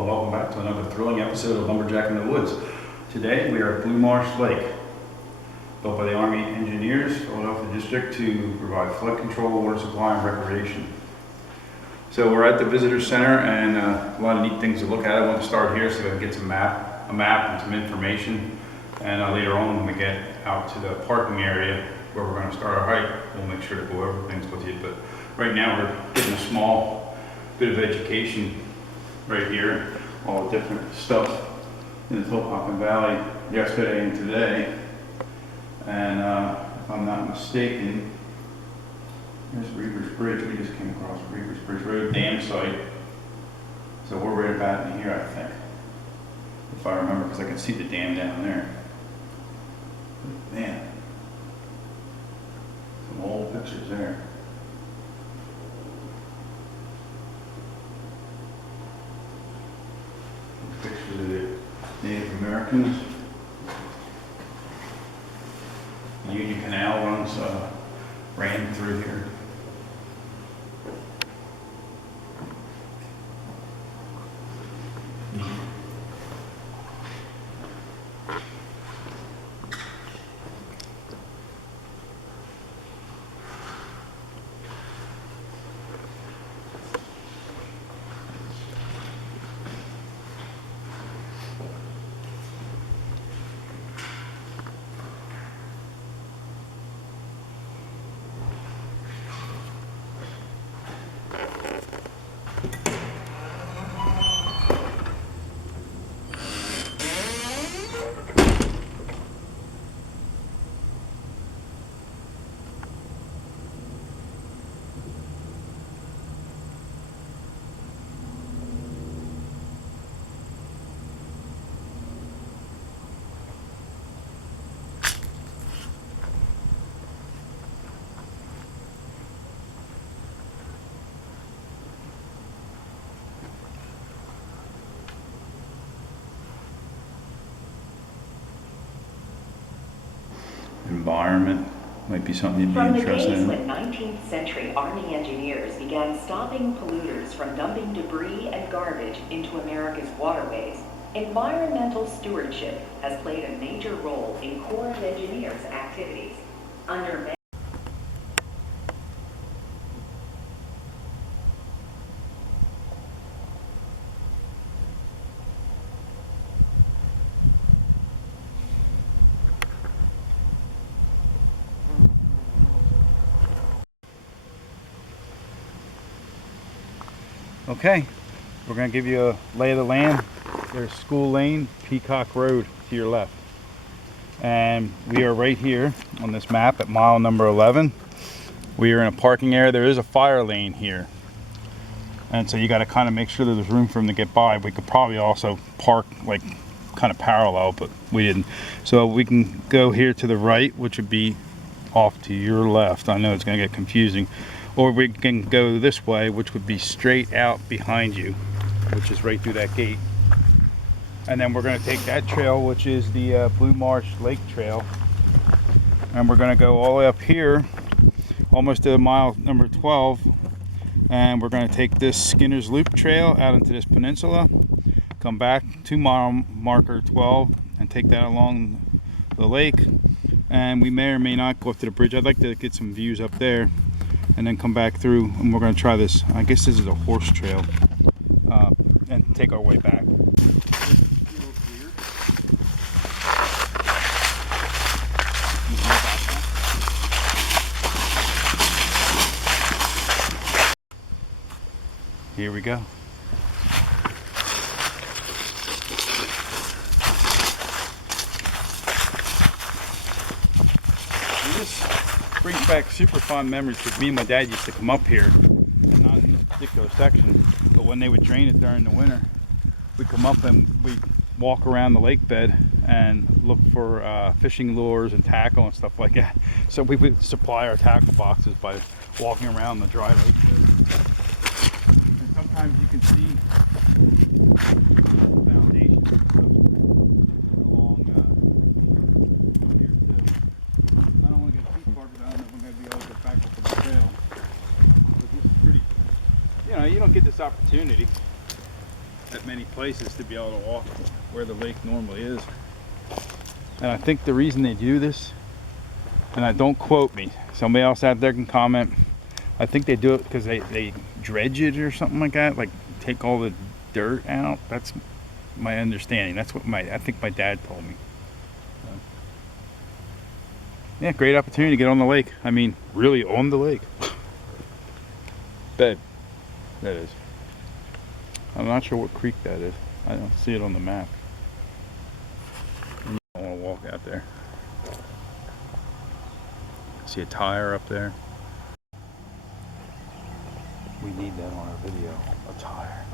and welcome back to another thrilling episode of Lumberjack in the Woods. Today we are at Blue Marsh Lake, built by the Army Engineers, Philadelphia District, to provide flood control, water supply, and recreation. So we're at the visitor center, and a lot of neat things to look at. I want to start here so I can get a map and some information, and later on when we get out to the parking area where we're going to start our hike, we'll make sure to go over things with you. But right now we're getting a small bit of education right here, all the different stuff in the Hillpoppin Valley yesterday and today. And if I'm not mistaken, here's Reaver's Bridge. We just came across Reaver's Bridge Road dam site. So we're right about in here, I think, if I remember, because I can see the dam down there. Man, some old pictures there. Pictures of the Native Americans. The Union Canal ran through here. Environment might be something you'd be interested in. From the days when 19th century Army engineers began stopping polluters from dumping debris and garbage into America's waterways, environmental stewardship has played a major role in Corps of Engineers activities. Under Okay, we're going to give you a lay of the land. There's School Lane, Peacock Road to your left. And we are right here on this map at mile number 11. We are in a parking area. There is a fire lane here. And so you got to kind of make sure that there's room for them to get by. We could probably also park like kind of parallel, but we didn't. So we can go here to the right, which would be off to your left. I know it's going to get confusing. Or we can go this way, which would be straight out behind you, which is right through that gate. And then we're going to take that trail, which is the Blue Marsh Lake Trail. And we're going to go all the way up here, almost to mile number 12. And we're going to take this Skinner's Loop Trail out into this peninsula, come back to mile marker 12, and take that along the lake. And we may or may not go up to the bridge. I'd like to get some views up there, and then come back through, and we're going to try this. I guess this is a horse trail, and take our way back. Here we go. Brings back super fond memories, because me and my dad used to come up here, and not in this particular section, but when they would drain it during the winter, we'd come up and we'd walk around the lake bed and look for fishing lures and tackle and stuff like that. So we would supply our tackle boxes by walking around the dry lake bed. And sometimes you can see the foundation along here too. I don't want to get too far because I don't know if I'm going to be able to get back up to the trail. But this is pretty, you know, you don't get this opportunity. that many places to be able to walk where the lake normally is. And I think the reason they do this, and I don't quote me, somebody else out there can comment, I think they do it because they dredge it or something like that, like take all the dirt out. That's my understanding. That's what I think my dad told me. Yeah, great opportunity to get on the lake. I mean, really on the lake. Bed, that is. I'm not sure what creek that is. I don't see it on the map. I want to walk out there. See a tire up there. We need that on our video, a tire.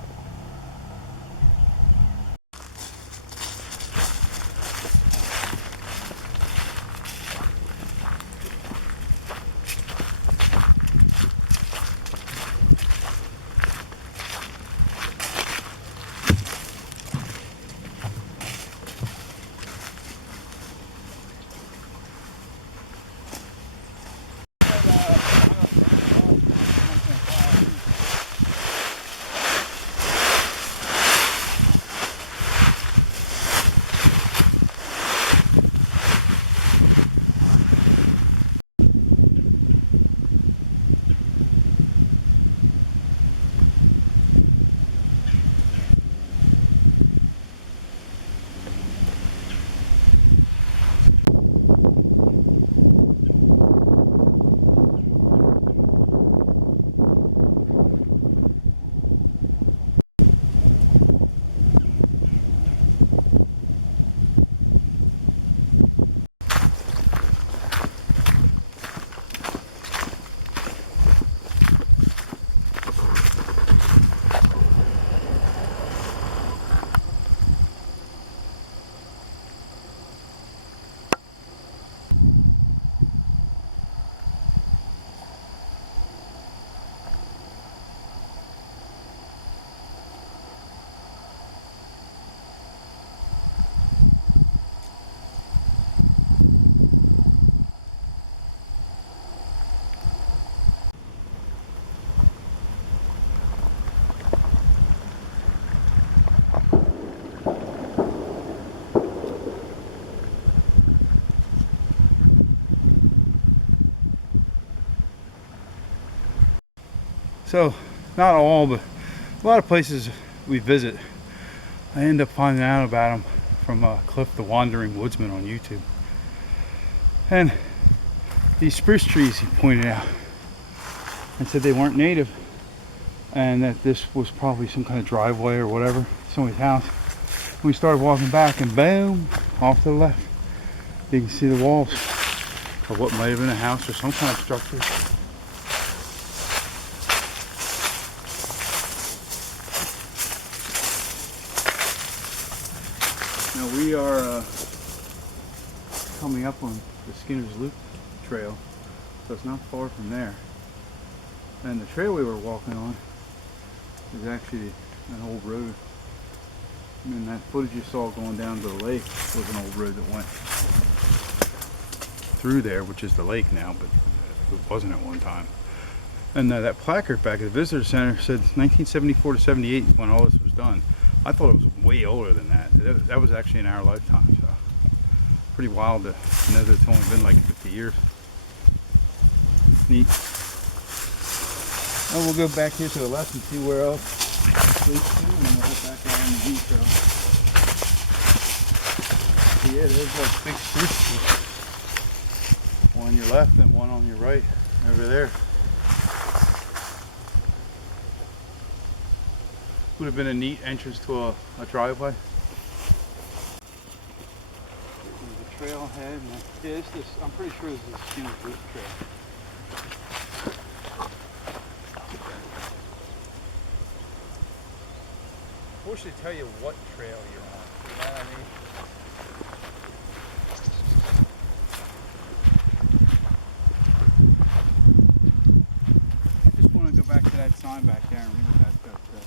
So, not all, but a lot of places we visit, I end up finding out about them from Cliff the Wandering Woodsman on YouTube. And these spruce trees he pointed out and said they weren't native, and that this was probably some kind of driveway or whatever, somebody's house. We started walking back, and boom, off to the left, you can see the walls of what might have been a house or some kind of structure. Now we are coming up on the Skinner's Loop trail, so it's not far from there. And the trail we were walking on is actually an old road. And that footage you saw going down to the lake was an old road that went through there, which is the lake now, but it wasn't at one time. And that placard back at the visitor center said 1974 to 78 when all this was done. I thought it was way older than that. That was actually in our lifetime, so pretty wild to know that it's only been like 50 years. Neat. And we'll go back here to the left and see where else it leads to, and then we'll head back around the beach. So yeah, there's like big spruce trees. One on your left and one on your right over there. Would have been a neat entrance to a driveway. There's a trailhead. Yeah, I'm pretty sure this is a Skinner's Loop trail. I wish they'd tell you what trail you're on. You know what I mean? I just want to go back to that sign back there and read what that says.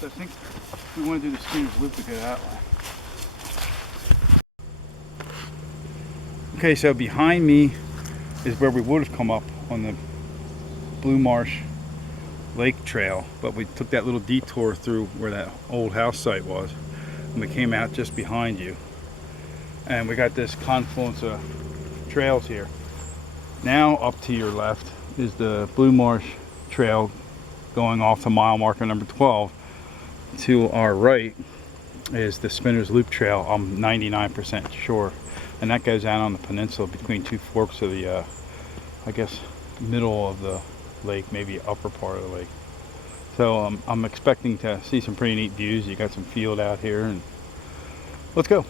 So I think we want to do the Skinner's Loop to go that way. Okay, so behind me is where we would have come up on the Blue Marsh Lake trail, but we took that little detour through where that old house site was, and we came out just behind you, and we got this confluence of trails here. Now up to your left is the Blue Marsh Trail going off to mile marker number 12. To our right is the Spinner's Loop Trail, I'm 99% sure, and that goes out on the peninsula between two forks of the I guess middle of the lake, maybe upper part of the lake. So I'm expecting to see some pretty neat views. You got some field out here, and let's go.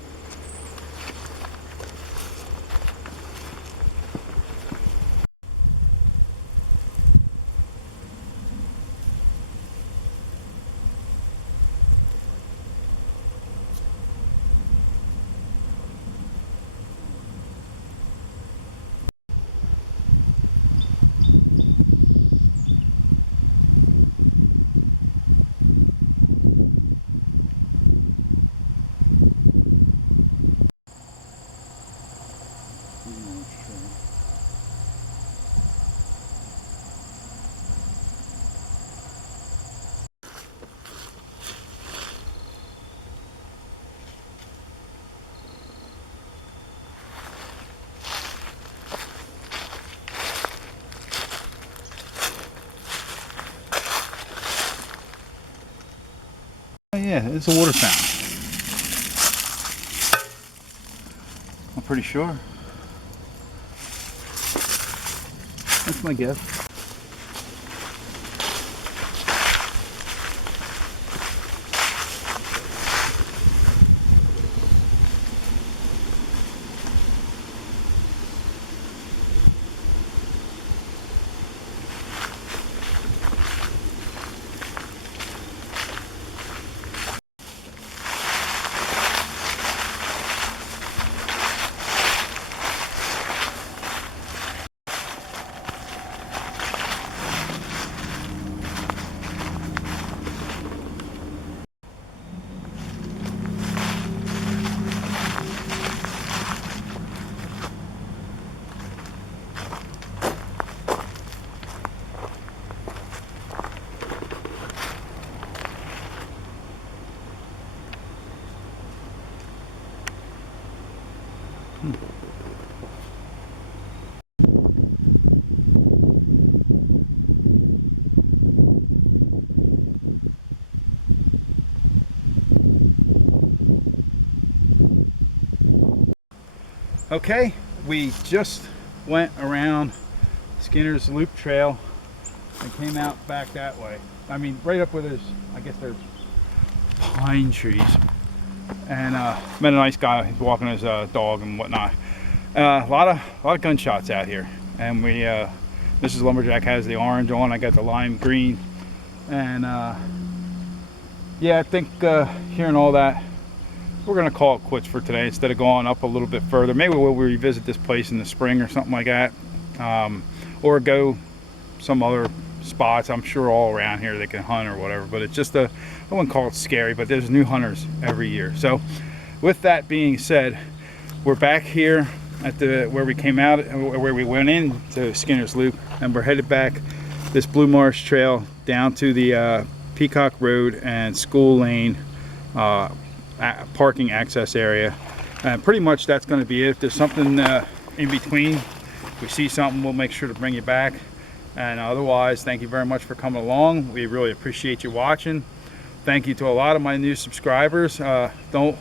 Oh yeah, it's a water fountain. I'm pretty sure. That's my guess. Okay, we just went around Skinner's Loop Trail and came out back that way. I mean, right up where there's, I guess there's pine trees. And met a nice guy. He's walking his dog and whatnot. A lot of gunshots out here. And we, Mrs. Lumberjack has the orange on. I got the lime green. And yeah, I think hearing all that, we're gonna call it quits for today instead of going up a little bit further. Maybe we'll revisit this place in the spring or something like that, or go some other spots. I'm sure all around here they can hunt or whatever, but it's just I wouldn't call it scary, but there's new hunters every year. So with that being said, we're back here at the where we came out, where we went in to Skinner's Loop, and we're headed back this Blue Marsh Trail down to the Peacock Road and School Lane parking access area, and pretty much that's going to be it. If there's something in between, if we see something, we'll make sure to bring you back. And otherwise, thank you very much for coming along. We really appreciate you watching. Thank you to a lot of my new subscribers. Don't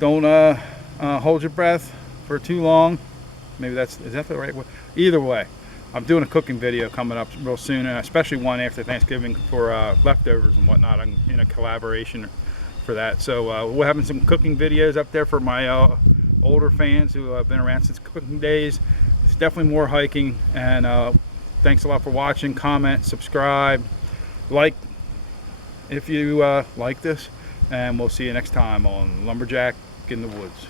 hold your breath for too long. Maybe is that the right way? Either way, I'm doing a cooking video coming up real soon, and especially one after Thanksgiving for leftovers and whatnot. I'm in a collaboration for that. So we're having some cooking videos up there for my older fans who have been around since cooking days. It's definitely more hiking, and thanks a lot for watching. Comment, subscribe, like if you like this, and we'll see you next time on Lumberjack in the Woods.